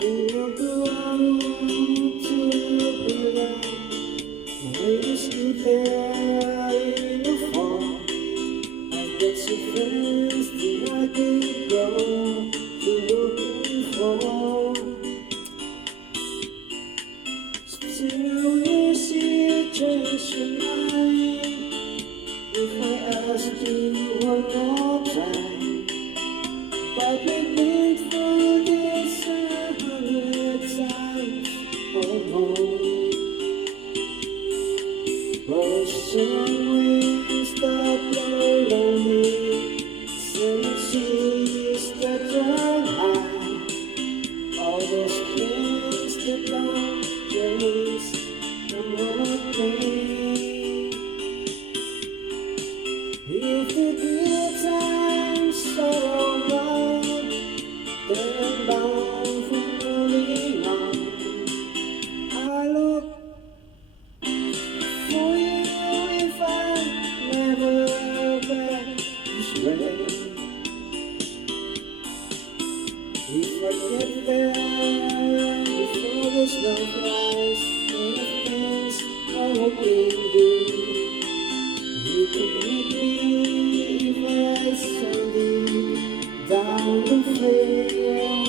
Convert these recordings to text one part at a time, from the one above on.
You belong to belong. Always be there in the fall. I got some friends that I could go to looking for. Still, you see, change your mind. If I ask you one more time, but we wait for this 100 times or more. But some we stop lonely, since she's the turn high. All those things that don't change from what we. If the good times are over, then I'm bound for moving on. I look for you if I never back this way. If I get there before the snow flies, and the things I hope you do. You could meet me if I send you down the trail.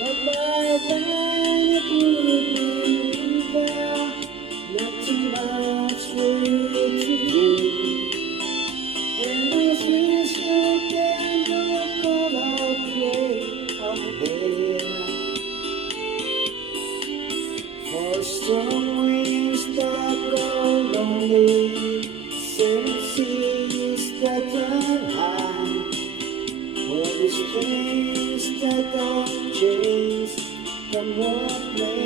But by then it would be there, not too much for you to do. And those things you can look all out there. For some reason I go lonely, since it's that I'm high. For these things that don't change from what may.